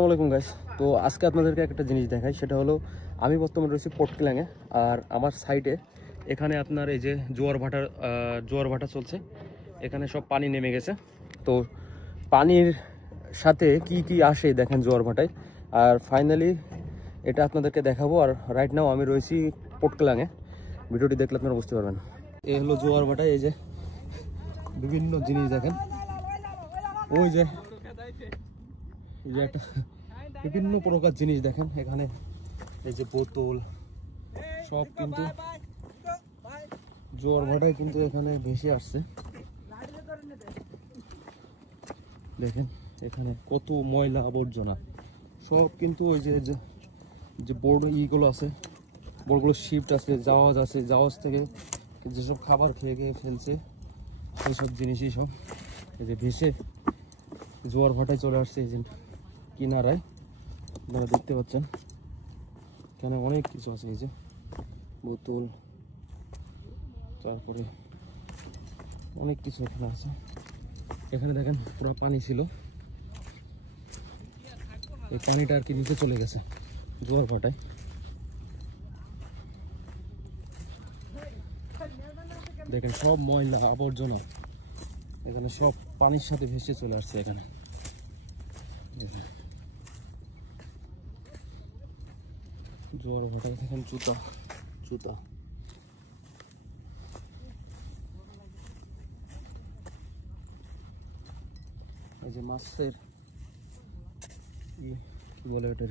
আসসালামু আলাইকুম গাইস। তো আজকে আপনাদেরকে একটা জিনিস দেখাই, সেটা হলো আমি বর্তমানে রয়েছি পোর্ট ক্লাংয়ে। আর আমার সাইডে এখানে আপনার এই যে জোয়ার ভাটা চলছে, এখানে সব পানি নেমে গেছে। তো পানির সাথে কি কি আসে দেখেন জোয়ার ভাটায়, আর ফাইনালি এটা আপনাদেরকে দেখাবো। আর রাইট নাও আমি রয়েছি পোর্ট ক্লাংয়ে, ভিডিওটি দেখলে আপনারা বুঝতে পারবেন। এই হলো জোয়ার ভাটায়, এই যে বিভিন্ন জিনিস দেখেন, ওই যে একটা বিভিন্ন প্রকার জিনিস দেখেন এখানে, এই যে বোতল সব কিন্তু জোয়ার ভাটায় কিন্তু এখানে ভেসে আসছে। দেখেন এখানে কত ময়লা আবর্জনা, সব কিন্তু ওই যে বোর্ড ইগুলো আছে, বোর্ডগুলো শিফট আছে, জাহাজ থেকে যেসব খাবার খেয়ে ফেলছে সেই সব জিনিসই সব এই যে ভেসে জোয়ার ভাটায় চলে আসছে। এই যে কিনারায় আপনারা দেখতে পাচ্ছেন, এখানে অনেক কিছু আছে, এই যে বোতল, তারপরে অনেক কিছু এখানে আছে। এখানে দেখেন পুরো পানি ছিল, এই পানিটা আর কি নিচে চলে গেছে জোয়ার ভাটায়। দেখেন সব ময়লা আবর্জনা এখানে সব পানির সাথে ভেসে চলে আসছে। এখানে জোয়ার ভাটায় দেখেন জুতা এই যে মাছের কি বলে ওটা,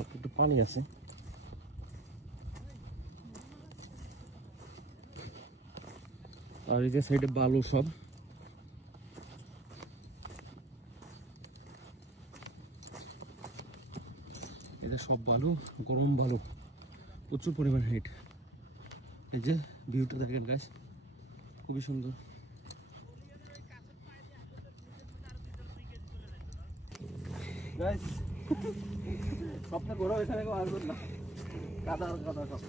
একটু পানি আছে। আর এই যে সাইডে বালু, সব এটা সব বালু, গরম বালু, প্রচুর পরিমাণ হিট। এই যে ভিউটা দেখেন গাইস, খুবই সুন্দর। গাইস সবটা ঘোরা এখানে কেউ আসবেন না, কাদা সব।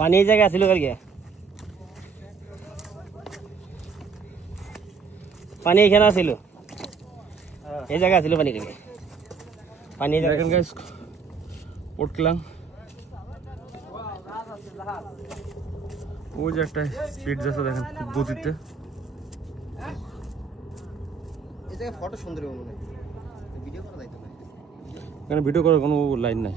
পানি এই জায়গায় আছিল কালকে, পানি এখানে আছিল, এই জায়গায় আছিল পানি কালকে। পানি দেখেন গাইস পোর্ট ক্লাং, ওই যে একটা স্পিড যাচ্ছে দেখেন খুব গতিতে। এই জায়গায় ফটো সুন্দর, মনে হয় ভিডিও করা যাইতো না, এখানে ভিডিও করার কোনো লাইন নাই।